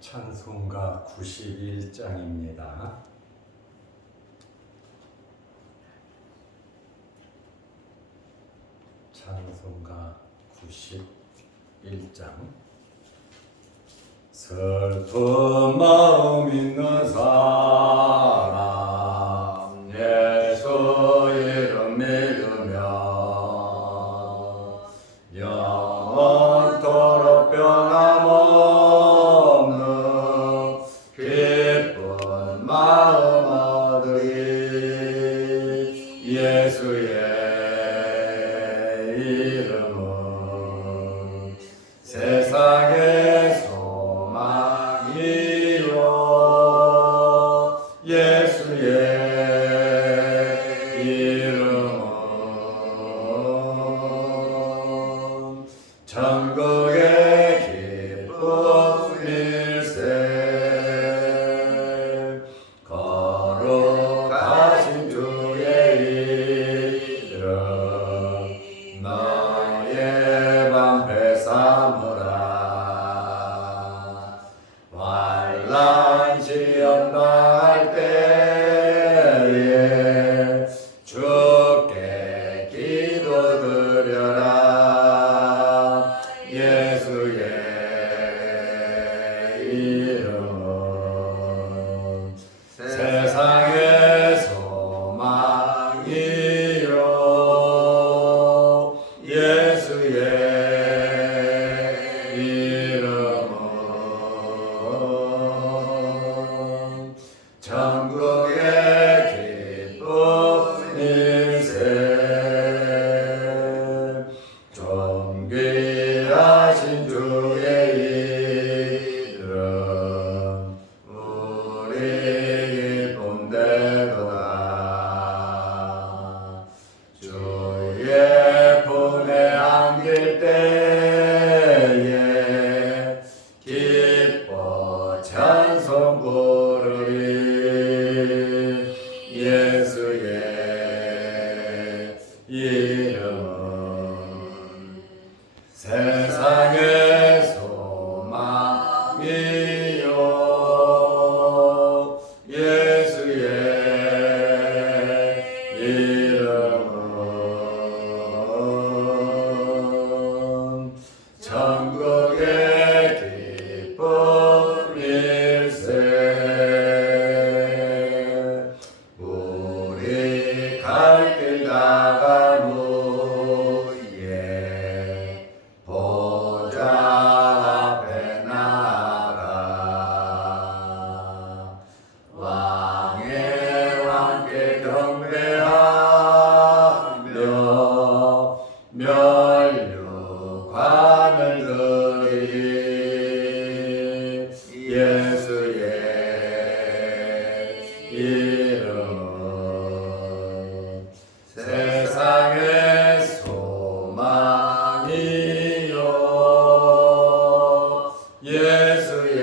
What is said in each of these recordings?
찬송가 91장입니다. 찬송가 91장. 슬픈 마음 있는 사람 예수 이름 믿으며 영원토록 변함없는 기쁜 마음 얻으리. 예수의 이름은 세상의 소망이요 예수의 이름은 천국의 기쁨일세. 거룩하신 주의 이름 너의 방패 삼으라. 환난 시험 당할 때에 주께 기도드려라. 예수의 이름은 세상의 소망이요 예수의 이름은 천국의 기쁨일세. 존귀하신 주의 이름 우리 기쁨되도다. 주의 품에 안길 때에 기뻐 찬송 부르리. 예수의 이름은 세상의 소망이요 예수의 이름은 천국의 기쁨일세. 우리 갈 길 나간 후에 보좌 앞에 나가 왕의 왕께 경배하며 면류관을 드리. 예수의 이름은 세상의 소망이요 예수의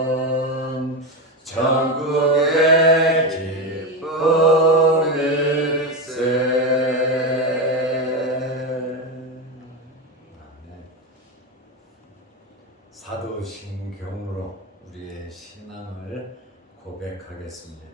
이름은 천국의 기쁨일세. 사도신경으로 우리의 신앙을 고백하겠습니다.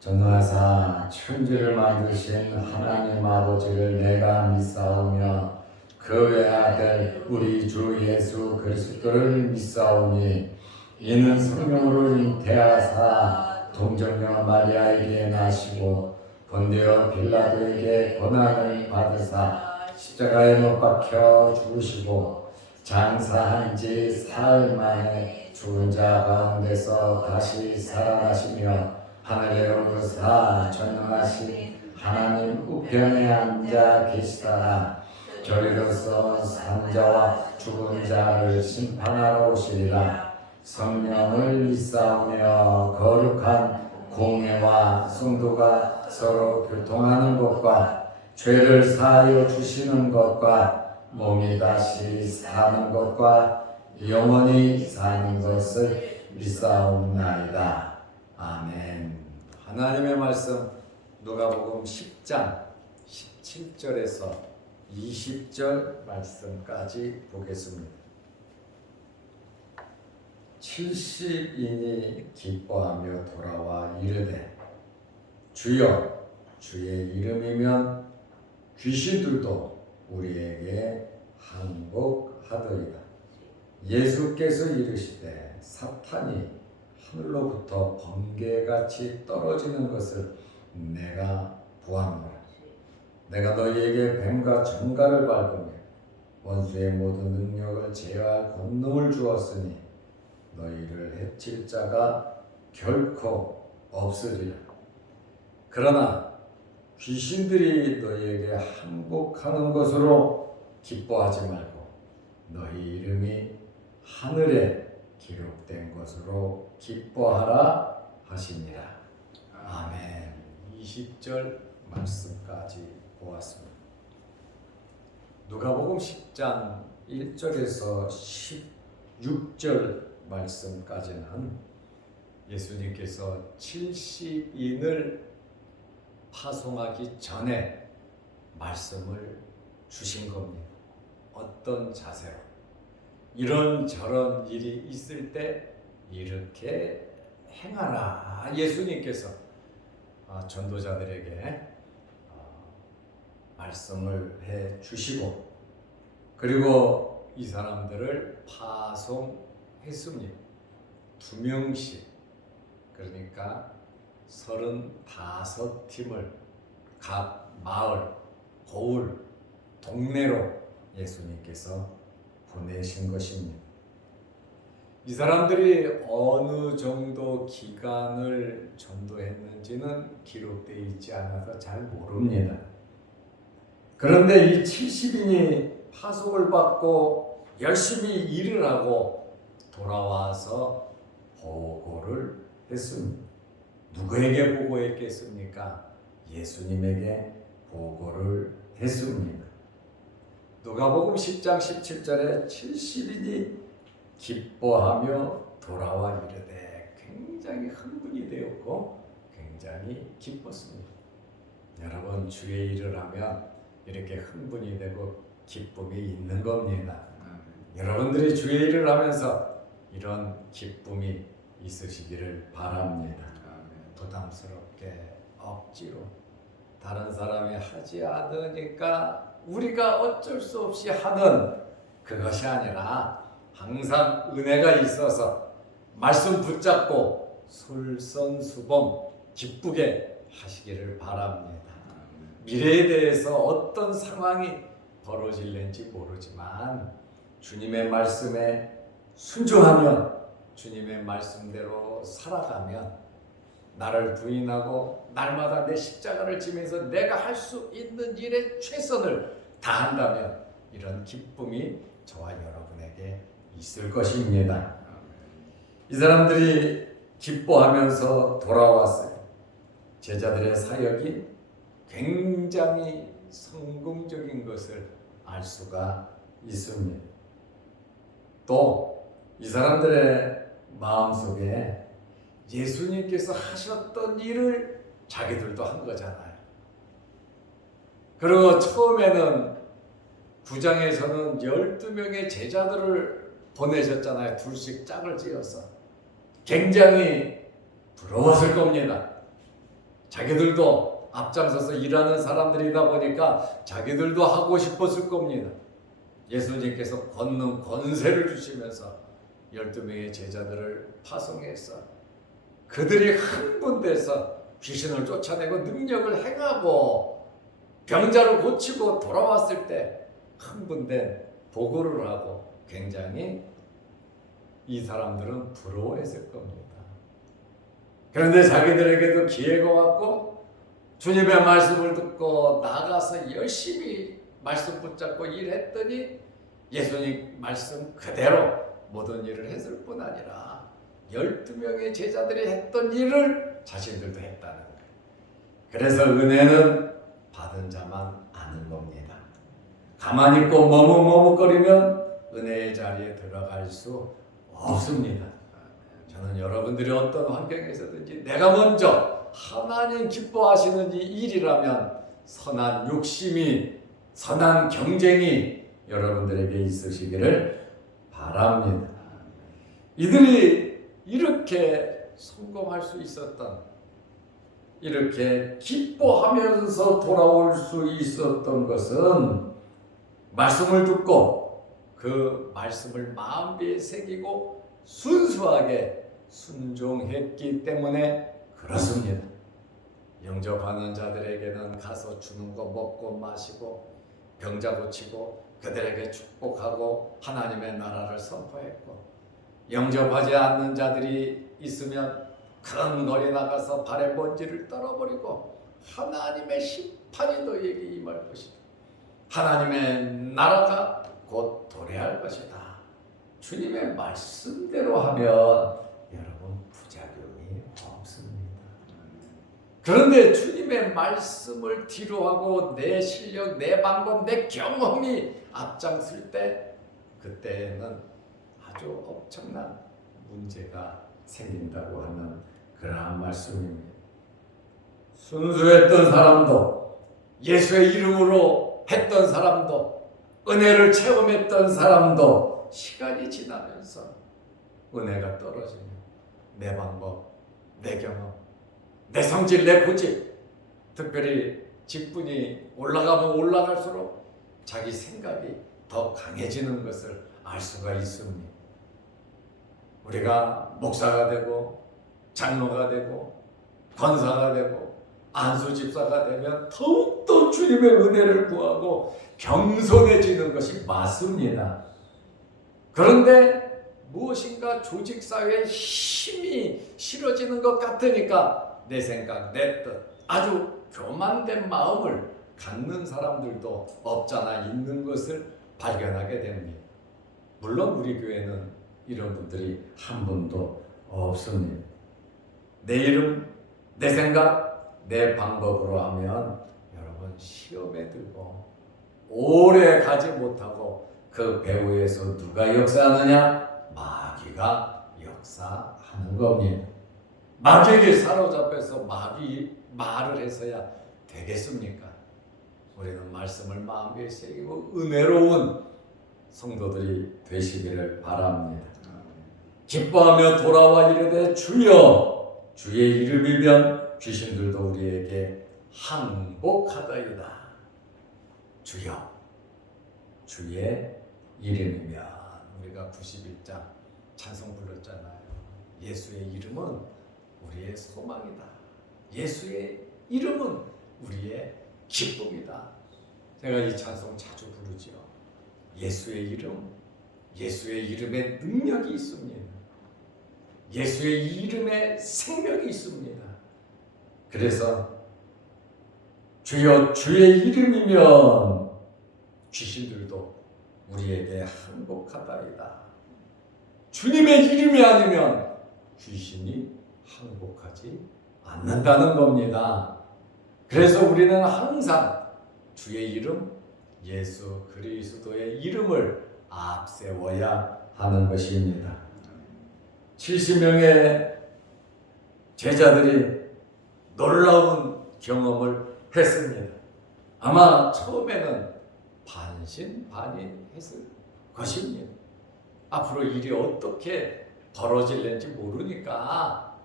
전능하사 천지를 만드신 하나님 아버지를 내가 믿사오며 그 외아들 우리 주 예수 그리스도를 믿사오니 이는 성령으로 잉태하사 동정녀 마리아에게 나시고 본디오 빌라도에게 고난을 받으사 십자가에 못 박혀 죽으시고 장사한 지 사흘 만에 죽은 자 가운데서 다시 살아나시며 하늘에 오르사 전능하신 하나님 우편에 앉아 계시다가 저리로서 산자와 죽은 자를 심판하러 오시리라. 성령을 믿사오며 거룩한 공회와 성도가 서로 교통하는 것과 죄를 사하여 주시는 것과 몸이 다시 사는 것과 영원히 사는 것을 믿사옵나이다. 아멘. 하나님의 말씀 누가복음 10장 17절에서 20절 말씀까지 보겠습니다. 70인이 기뻐하며 돌아와 이르되 주여 주의 이름이면 귀신들도 우리에게 항복하더이다. 예수께서 이르시되 사탄이 하늘로부터 번개같이 떨어지는 것을 내가 보았노라. 내가 너희에게 뱀과 정갈을 밟으며 원수의 모든 능력을 제어할 권능을 주었으니 너희를 해칠 자가 결코 없으리라. 그러나 귀신들이 너희에게 항복하는 것으로 기뻐하지 말고 너희 이름이 하늘에 기록된 것으로 기뻐하라 하시니라. 아멘. 20절 말씀까지 보았습니다. 누가복음 10장 1절에서 16절 말씀까지는 예수님께서 70인을 파송하기 전에 말씀을 주신 겁니다. 어떤 자세로 이런저런 일이 있을 때 이렇게 행하라. 예수님께서 전도자들에게 말씀을 해 주시고 그리고 이 사람들을 파송했습니다. 2명씩 그러니까 35팀을 각 마을, 고을, 동네로 예수님께서 보내신 것입니다. 이 사람들이 어느 정도 기간을 전도했는지는 기록되어 있지 않아서 잘 모릅니다. 그런데 이 70인이 파송을 받고 열심히 일을 하고 돌아와서 보고를 했습니다. 누구에게 보고했겠습니까? 예수님에게 보고를 했습니다. 누가복음 10장 17절에 70인이 기뻐하며 돌아와 이르되 굉장히 흥분이 되었고 굉장히 기뻤습니다. 여러분 주의 일을 하면 이렇게 흥분이 되고 기쁨이 있는 겁니다. 여러분들이 주의 일을 하면서 이런 기쁨이 있으시기를 바랍니다. 부담스럽게 억지로 다른 사람이 하지 않으니까 우리가 어쩔 수 없이 하는 그것이 아니라 항상 은혜가 있어서 말씀 붙잡고 솔선수범 기쁘게 하시기를 바랍니다. 미래에 대해서 어떤 상황이 벌어질는지 모르지만 주님의 말씀에 순종하면 주님의 말씀대로 살아가면 나를 부인하고 날마다 내 십자가를 지면서 내가 할 수 있는 일에 최선을 다한다면 이런 기쁨이 저와 여러분에게 있을 것입니다. 이 사람들이 기뻐하면서 돌아왔어요. 제자들의 사역이 굉장히 성공적인 것을 알 수가 있습니다. 또 이 사람들의 마음속에 예수님께서 하셨던 일을 자기들도 한 거잖아요. 그리고 처음에는 9장에서는 12명의 제자들을 보내셨잖아요. 둘씩 짝을 지어서. 굉장히 부러웠을 겁니다. 자기들도 앞장서서 일하는 사람들이다 보니까 자기들도 하고 싶었을 겁니다. 예수님께서 권능, 권세를 주시면서 12명의 제자들을 파송해서 그들이 흥분돼서 귀신을 쫓아내고 능력을 행하고 병자를 고치고 돌아왔을 때 흥분된 보고를 하고 굉장히 이 사람들은 부러워했을 겁니다. 그런데 자기들에게도 기회가 왔고 주님의 말씀을 듣고 나가서 열심히 말씀 붙잡고 일했더니 예수님 말씀 그대로 모든 일을 했을 뿐 아니라 12명의 제자들이 했던 일을 자신들도 했다는 거예요. 그래서 은혜는 받은 자만 아는 겁니다. 가만히 있고 머뭇머뭇거리면 은혜의 자리에 들어갈 수 없습니다. 저는 여러분들이 어떤 환경에서든지 내가 먼저 하나님 기뻐하시는 이 일이라면 선한 욕심이 선한 경쟁이 여러분들에게 있으시기를 바랍니다. 이들이 이렇게 성공할 수 있었던, 이렇게 기뻐하면서 돌아올 수 있었던 것은 말씀을 듣고 그 말씀을 마음에 새기고 순수하게 순종했기 때문에 그렇습니다. 영접하는 자들에게는 가서 주는 거 먹고 마시고 병자 고치고 그들에게 축복하고 하나님의 나라를 선포했고, 영접하지 않는 자들이 있으면 큰 거리 나가서 발에 먼지를 떨어버리고 하나님의 심판이 너희에게 임할 것이다. 하나님의 나라가 곧 도래할 것이다. 주님의 말씀대로 하면 여러분 부작용이 없습니다. 그런데 주님의 말씀을 뒤로하고 내 실력, 내 방법, 내 경험이 앞장설 때, 그때는 아주 엄청난 문제가 생긴다고 하는 그러한 말씀입니다. 순수했던 사람도, 예수의 이름으로 했던 사람도, 은혜를 체험했던 사람도 시간이 지나면서 은혜가 떨어지면 내 방법, 내 경험, 내 성질, 내 고집, 특별히 직분이 올라가면 올라갈수록 자기 생각이 더 강해지는 것을 알 수가 있습니다. 우리가 목사가 되고 장로가 되고 권사가 되고 안수집사가 되면 더욱더 주님의 은혜를 구하고 겸손해지는 것이 맞습니다. 그런데 무엇인가 조직사회에 힘이 실어지는 것 같으니까 내 생각, 내 뜻, 아주 교만된 마음을 갖는 사람들도 없잖아 있는 것을 발견하게 됩니다. 물론 우리 교회는 이런 분들이 한 분도 없습니다. 내 이름, 내 생각, 내 방법으로 하면 여러분 시험에 들고 오래 가지 못하고 그 배후에서 누가 역사하느냐? 마귀가 역사하는 겁니다. 마귀에게 사로잡혀서 마귀 말을 해서야 되겠습니까? 우리는 말씀을 마음에 새기고 은혜로운 성도들이 되시기를 바랍니다. 기뻐하며 돌아와 이르되 주여, 주의 이름이면 귀신들도 우리에게 항복하다이다. 주여, 주의 이름이면. 우리가 91장 찬송 불렀잖아요. 예수의 이름은 우리의 소망이다. 예수의 이름은 우리의 기쁨이다. 제가 이 찬송 자주 부르지요. 예수의 이름, 예수의 이름에 능력이 있습니다. 예수의 이름에 생명이 있습니다. 그래서 주여, 주의 이름이면 귀신들도 우리에게 항복하다이다. 주님의 이름이 아니면 귀신이 항복하지 않는다는 겁니다. 그래서 우리는 항상 주의 이름, 예수 그리스도의 이름을 앞세워야 하는 것입니다. 70명의 제자들이 놀라운 경험을 했습니다. 아마 처음에는 반신반의했을 것입니다. 앞으로 일이 어떻게 벌어질는지 모르니까.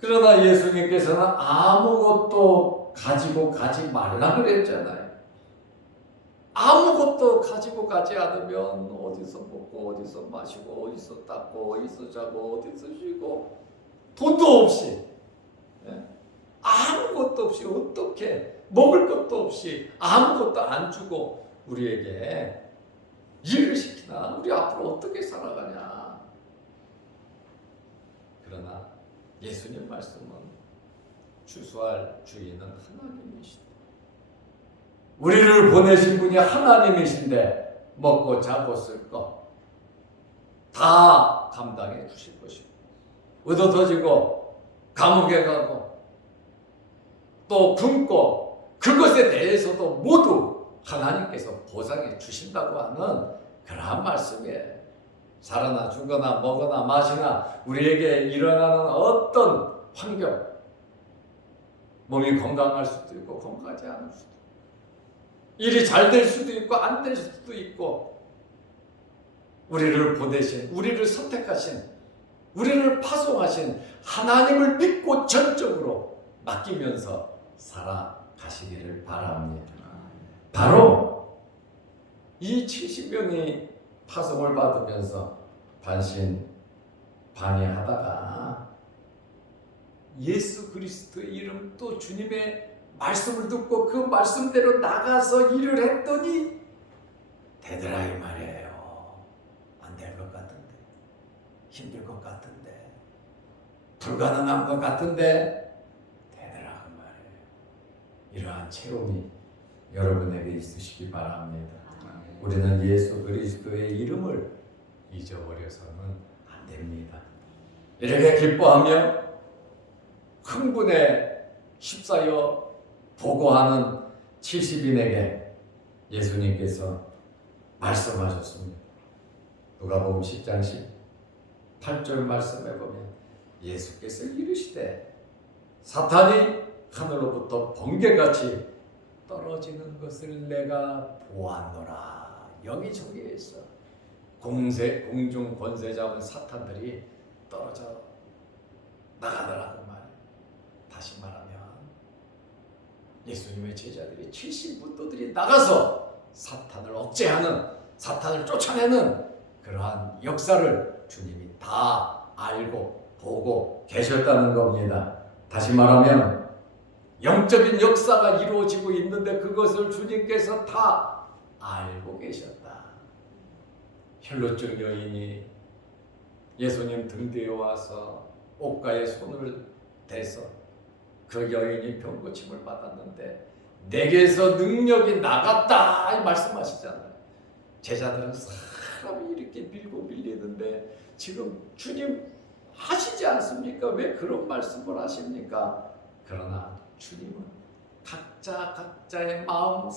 그러나 예수님께서는 아무것도 가지고 가지 말라 그랬잖아요. 아무것도 가지고 가지 않으면 어디서 먹고 어디서 마시고 어디서 닦고 어디서 자고 어디서 쉬고 돈도 없이, 아무것도 없이 어떻게 먹을 것도 없이 아무것도 안 주고 우리에게 일을 시키나? 우리 앞으로 어떻게 살아가냐? 그러나 예수님 말씀은 주수할 주인은 하나님이시다. 우리를 보내신 분이 하나님이신데 먹고 자고 쓸 거 다 감당해 주실 것이고, 얻어 터지고 감옥에 가고 또 굶고 그것에 대해서도 모두 하나님께서 보상해 주신다고 하는 그러한 말씀이에요. 살아나 죽거나 먹거나 마시나 우리에게 일어나는 어떤 환경, 몸이 건강할 수도 있고 건강하지 않을 수도 있고, 일이 잘 될 수도 있고 안 될 수도 있고, 우리를 보내신, 우리를 선택하신, 우리를 파송하신 하나님을 믿고 전적으로 맡기면서 살아가시기를 바랍니다. 바로 이 70명이 파송을 받으면서 반신반의하다가 예수 그리스도의 이름, 또 주님의 말씀을 듣고 그 말씀대로 나가서 일을 했더니 되더라 이 말이에요. 안 될 것 같은데, 힘들 것 같은데, 불가능한 것 같은데 되더라 그 말이에요. 이러한 체험이 여러분에게 있으시기 바랍니다. 우리는 예수 그리스도의 이름을 잊어버려서는 안 됩니다. 이렇게 기뻐하며 흥분에 휩싸여 보고하는 70인에게 예수님께서 말씀하셨습니다. 누가복음 10장 18절 말씀해 보면 예수께서 이르시되 사탄이 하늘로부터 번개같이 떨어지는 것을 내가 보았노라. 여기저기에서 공중 권세 잡은 사탄들이 떨어져 나가더라고 말이에요. 다시 말하면 예수님의 제자들이 70분도들이 나가서 사탄을 억제하는, 사탄을 쫓아내는 그러한 역사를 주님이 다 알고 보고 계셨다는 겁니다. 다시 말하면 영적인 역사가 이루어지고 있는데 그것을 주님께서 다 알고 계셨다. 혈루증 여인이 예수님 등 뒤에 와서 옷가에 손을 대서 그 여인이 병 고침을 받았는데 내게서 능력이 나갔다 이 말씀하시잖아요. 제자들은 사람이 이렇게 밀고 밀리는데 지금 주님 하시지 않습니까? 왜 그런 말씀을 하십니까? 그러나 주님은 각자의 마음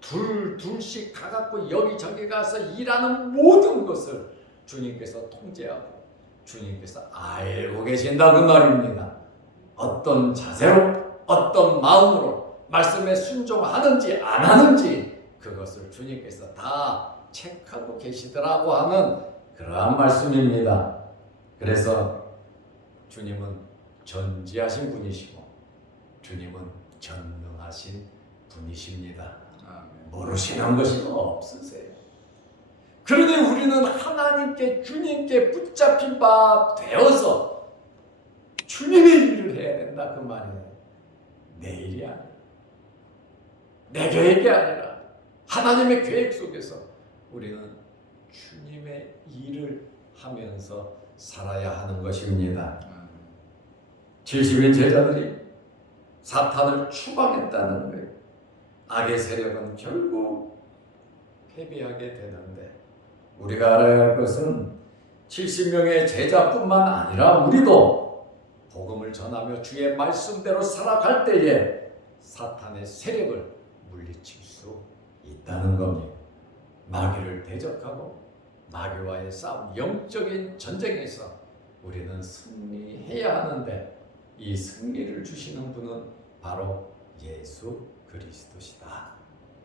둘씩 가갖고 여기저기 가서 일하는 모든 것을 주님께서 통제하고 주님께서 알고 계신다 그 말입니다. 어떤 자세로, 어떤 마음으로 말씀에 순종하는지 안 하는지 그것을 주님께서 다 체크하고 계시더라고 하는 그러한 말씀입니다. 그래서 주님은 전지하신 분이시고 주님은 전능하신 분이십니다. 모르시는 것이 없으세요. 그러니 우리는 하나님께, 주님께 붙잡힌 바 되어서 주님의 일을 해야 된다 그 말이에요. 내 일이 아니라, 내 계획이 아니라 하나님의 계획 속에서 우리는 주님의 일을 하면서 살아야 하는 것입니다. 70인 제자들이 사탄을 추방했다는 거예요. 악의 세력은 결국 패배하게 되는데 우리가 알아야 할 것은 70명의 제자뿐만 아니라 우리도 복음을 전하며 주의 말씀대로 살아갈 때에 사탄의 세력을 물리칠 수 있다는 겁니다. 마귀를 대적하고 마귀와의 싸움, 영적인 전쟁에서 우리는 승리해야 하는데 이 승리를 주시는 분은 바로 예수 그리스도시다.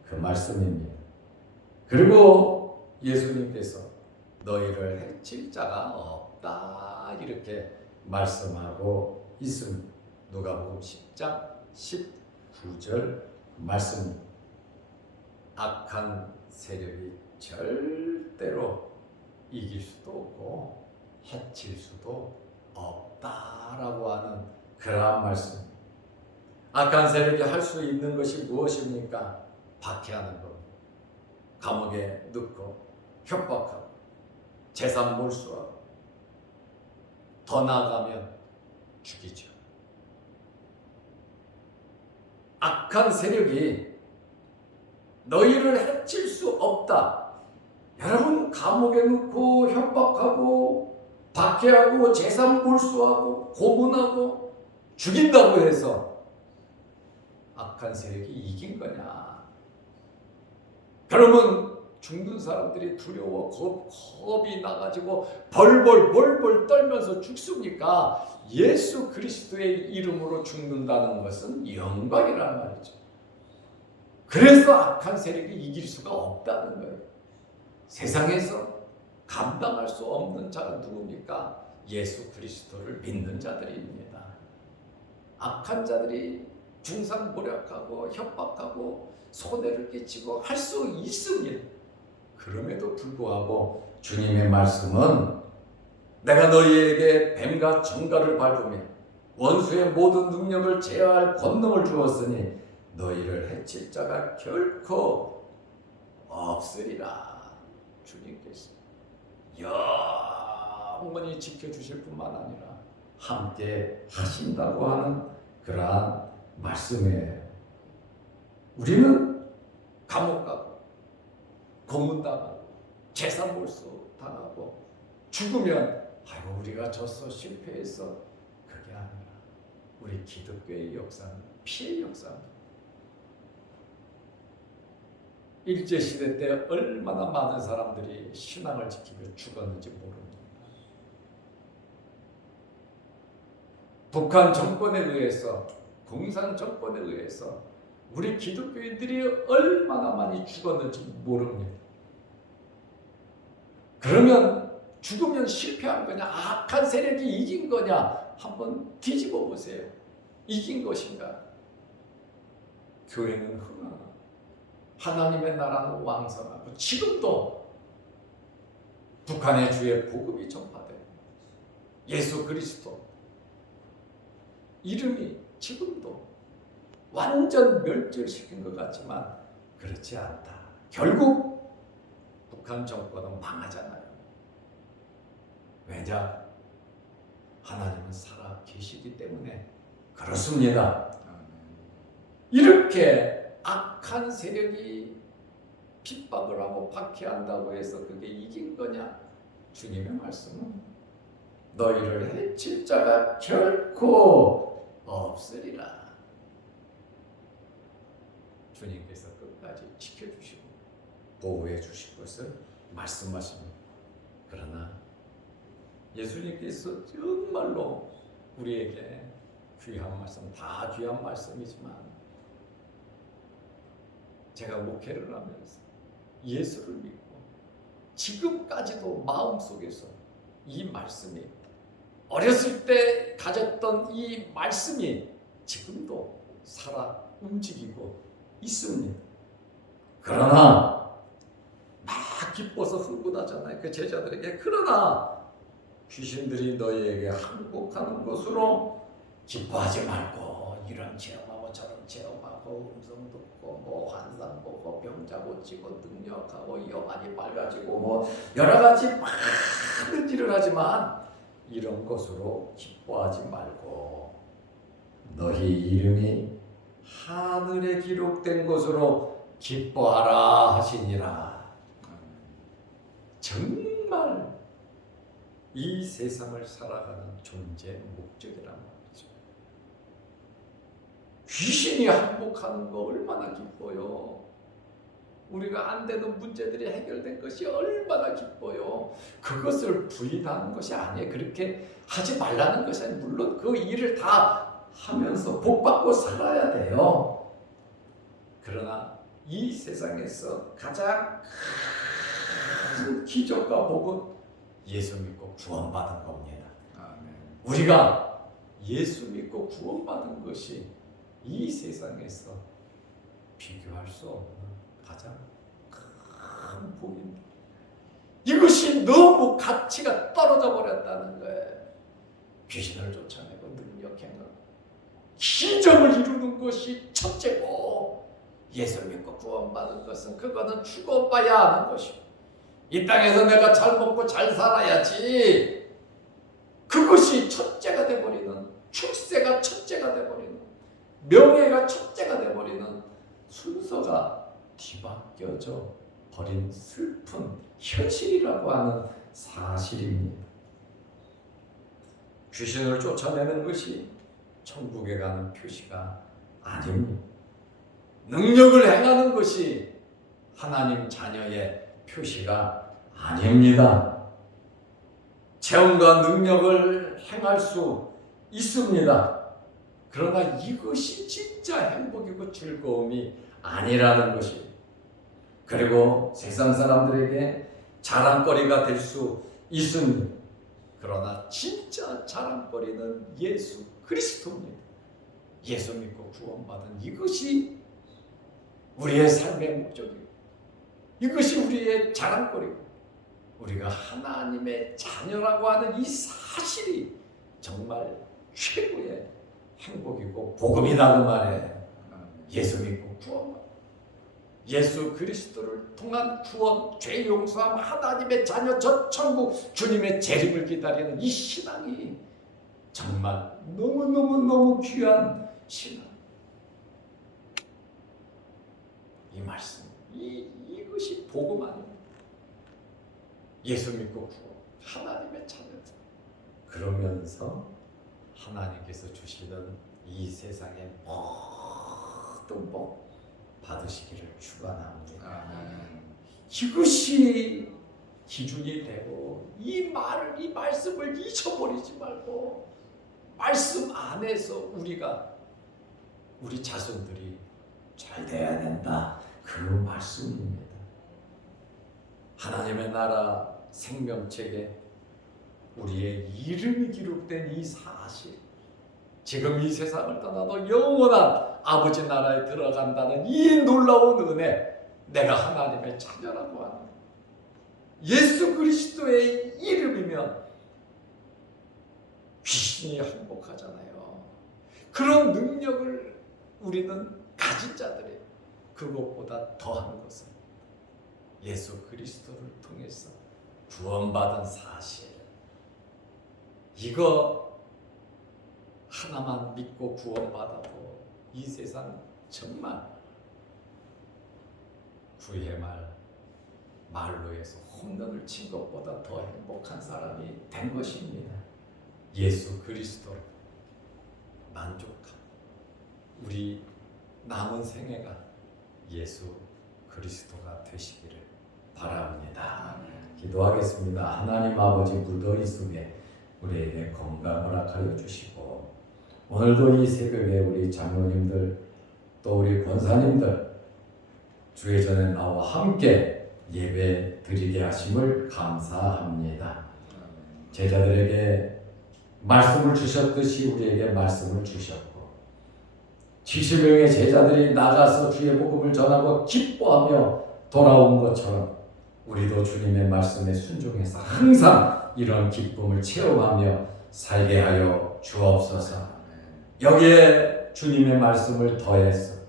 그 말씀입니다. 그리고 예수님께서 너희를 해칠 자가 없다 이렇게 말씀하고 있습니다. 누가복음 10장 19절 말씀. 악한 세력이 절대로 이길 수도 없고 해칠 수도 없다라고 하는 그러한 말씀. 악한 세력이 할 수 있는 것이 무엇입니까? 박해하는 것, 감옥에 넣고 협박하고 재산 몰수하고 더 나아가면 죽이죠. 악한 세력이 너희를 해칠 수 없다. 여러분 감옥에 넣고 협박하고 박해하고 재산 몰수하고 고문하고 죽인다고 해서 악한 세력이 이긴 거냐? 그러면 죽는 사람들이 두려워 겁이 나가지고 벌벌 떨면서 죽습니까? 예수 그리스도의 이름으로 죽는다는 것은 영광이라는 말이죠. 그래서 악한 세력이 이길 수가 없다는 거예요. 세상에서 감당할 수 없는 자가 누굽니까? 예수 그리스도를 믿는 자들입니다. 악한 자들이 중상모략하고 협박하고 손해를 끼치고 할 수 있습니다. 그럼에도 불구하고 주님의 말씀은 내가 너희에게 뱀과 정갈을 밟으며 원수의 모든 능력을 제어할 권능을 주었으니 너희를 해칠 자가 결코 없으리라. 주님께서 영원히 지켜주실 뿐만 아니라 함께 하신다고 하는 그러한 말씀이에요. 우리는 감옥 가고 고문당하고 재산 몰수 당하고 죽으면 아이고 우리가 졌어 실패했어, 그게 아니라 우리 기독교의 역사는 피의 역사입니다. 일제시대 때 얼마나 많은 사람들이 신앙을 지키며 죽었는지 모릅니다. 북한 정권에 의해서, 공산 정권에 의해서 우리 기독교인들이 얼마나 많이 죽었는지 모릅니다. 그러면 죽으면 실패한 거냐, 악한 세력이 이긴 거냐, 한번 뒤집어 보세요. 이긴 것인가? 교회는 흥하고 하나님의 나라는 왕성하고 지금도 북한의 주의 복음이 전파되고 예수 그리스도 이름이 지금도 완전 멸절시킨 것 같지만 그렇지 않다. 결국 북한 정권은 망하잖아요. 왜냐? 하나님은 살아 계시기 때문에 그렇습니다. 이렇게 악한 세력이 핍박을 하고 박해한다고 해서 그게 이긴 거냐? 주님의 말씀은 너희를 해칠 자가 결코 없으리라. 주님께서 끝까지 지켜주시고 보호해 주실 것을 말씀하십니다. 그러나 예수님께서 정말로 우리에게 귀한 말씀, 다 귀한 말씀이지만 제가 목회를 하면서 예수를 믿고 지금까지도 마음속에서 이 말씀이, 어렸을 때 가졌던 이 말씀이 지금도 살아 움직이고 있습니다. 그러나 막 기뻐서 흥분하잖아요, 그 제자들에게. 그러나 귀신들이 너희에게 항복하는 것으로 기뻐하지 말고, 이런 체험하고 저런 체험하고 음성 듣고 뭐 환상 보고 병자 고치고 능력하고 영안이 밝아지고 뭐 여러 가지 많은 일을 하지만 이런 것으로 기뻐하지 말고 너희 이름이 하늘에 기록된 것으로 기뻐하라 하시니라. 정말 이 세상을 살아가는 존재의 목적이란 말이죠. 귀신이 항복하는 거 얼마나 기뻐요. 우리가 안 되는 문제들이 해결된 것이 얼마나 기뻐요. 그것을 부인하는 것이 아니에요. 그렇게 하지 말라는 것이 아니에요. 물론 그 일을 다 하면서 복받고 살아야 돼요. 그러나 이 세상에서 가장 큰 기적과 복은 예수 믿고 구원받은 겁니다. 아멘. 우리가 예수 믿고 구원받은 것이 이 세상에서 비교할 수 없는 가장 큰 복입니다. 이것이 너무 가치가 떨어져 버렸다는 거예요. 귀신을 쫓아내고 능력행하고 기적을 이루는 것이 첫째고, 예수 믿고 구원받은 것은 그거는 죽어봐야 하는 것이고, 이 땅에서 내가 잘 먹고 잘 살아야지, 그것이 첫째가 돼버리는, 출세가 첫째가 돼버리는, 명예가 첫째가 돼버리는 순서가 뒤바뀌어져 버린 슬픈 현실이라고 하는 사실입니다. 귀신을 쫓아내는 것이 천국에 가는 표시가 아닙니다. 능력을 행하는 것이 하나님 자녀의 표시가 아닙니다. 체험과 능력을 행할 수 있습니다. 그러나 이것이 진짜 행복이고 즐거움이 아니라는 것이, 그리고 세상 사람들에게 자랑거리가 될 수 있습니다. 그러나 진짜 자랑거리는 예수 그리스도입니다. 예수 믿고 구원받은 이것이 우리의 삶의 목적이고, 이것이 우리의 자랑거리고, 우리가 하나님의 자녀라고 하는 이 사실이 정말 최고의 행복이고 복음이다 그 말이에요. 예수 믿고 구원받은, 예수 그리스도를 통한 구원, 죄 용서함, 하나님의 자녀, 저 천국, 주님의 재림을 기다리는 이 신앙이 정말 너무너무 귀한 신앙. 이 말씀, 이것이 복음 아닙니까? 예수 믿고 구원, 하나님의 자녀. 그러면서 하나님께서 주시는 이 세상의 모든 복 받으시기를 축원합니다. 이것이 기준이 되고, 이 말씀을 잊어버리지 말고 말씀 안에서 우리 자손들이 잘 돼야 된다. 그 말씀입니다. 하나님의 나라 생명책에 우리의 이름이 기록된 이 사실, 지금 이 세상을 떠나도 영원한 아버지 나라에 들어간다는 이 놀라운 은혜, 내가 하나님의 자녀라고 하는 예수 그리스도의 이름이면 귀신이 항복하잖아요. 그런 능력을 우리는 가진 자들이, 그것보다 더한 것은 예수 그리스도를 통해서 구원받은 사실, 이거 하나만 믿고 구원받아도 이 세상 정말 구의 말로 해서 홈런을 친 것보다 더 행복한 사람이 된 것입니다. 예수 그리스도로 만족하고 우리 남은 생애가 예수 그리스도가 되시기를 바랍니다. 기도하겠습니다. 하나님 아버지, 무더위 속에 우리에게 건강 허락하여 주시고, 오늘도 이 새벽에 우리 장로님들 또 우리 권사님들 주의 전에 나와 함께 예배 드리게 하심을 감사합니다. 제자들에게 말씀을 주셨듯이 우리에게 말씀을 주셨고, 70명의 제자들이 나가서 주의 복음을 전하고 기뻐하며 돌아온 것처럼 우리도 주님의 말씀에 순종해서 항상 이런 기쁨을 체험하며 살게 하여 주옵소서. 여기에 주님의 말씀을 더해서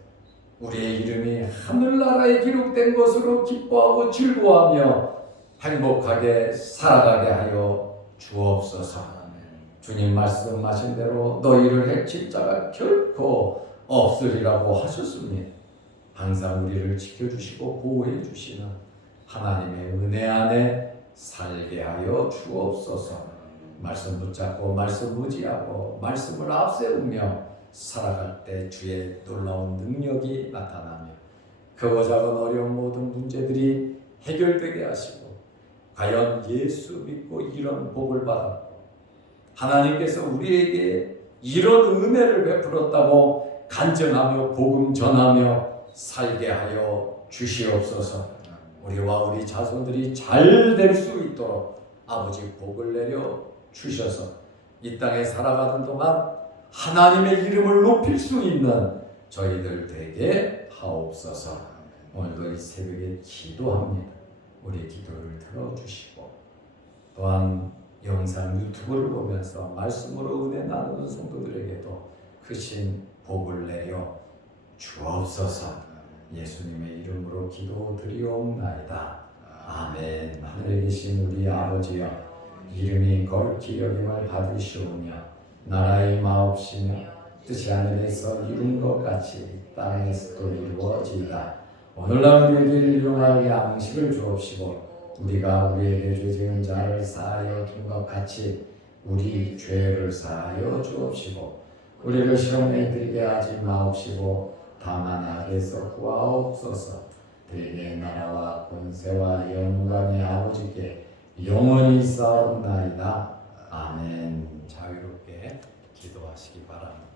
우리의 이름이 하늘나라에 기록된 것으로 기뻐하고 즐거워하며 행복하게 살아가게 하여 주옵소서. 주님 말씀하신 대로 너희를 해칠 자가 결코 없으리라고 하셨습니다. 항상 우리를 지켜주시고 보호해 주시는 하나님의 은혜 안에 살게 하여 주옵소서. 말씀 붙잡고 말씀 무지하고 말씀을 앞세우며 살아갈 때 주의 놀라운 능력이 나타나며 크고 작은 어려운 모든 문제들이 해결되게 하시고, 과연 예수 믿고 이런 복을 받았고 하나님께서 우리에게 이런 은혜를 베풀었다고 간증하며 복음 전하며 살게 하여 주시옵소서. 우리와 우리 자손들이 잘 될 수 있도록 아버지 복을 내려 주셔서 이 땅에 살아가는 동안 하나님의 이름을 높일 수 있는 저희들 되게 하옵소서. 오늘도 이 새벽에 기도합니다. 우리 기도를 들어주시고, 또한 영상 유튜브를 보면서 말씀으로 은혜 나누는 성도들에게도 크신 복을 내려 주옵소서. 예수님의 이름으로 기도드리옵나이다. 아멘. 하늘에 계신 우리 아버지여, 이름이 거룩히 여김을 받으시오며 나라의 마옵시며 뜻이 하늘에서 이룬 것 같이 땅에서도 이루어지이다. 오늘날 우리에게 일용할 양식을 주옵시고, 우리가 우리에게 죄 지은 자를 사하여 준 것 같이 우리 죄를 사하여 주옵시고, 우리를 시험에 들게 하지 마옵시고 다만 악에서 구하옵소서. 대개 나라와 권세와 영광이 아버지께 영원히 있사옵나이다. 아멘. 자유롭게 기도하시기 바랍니다.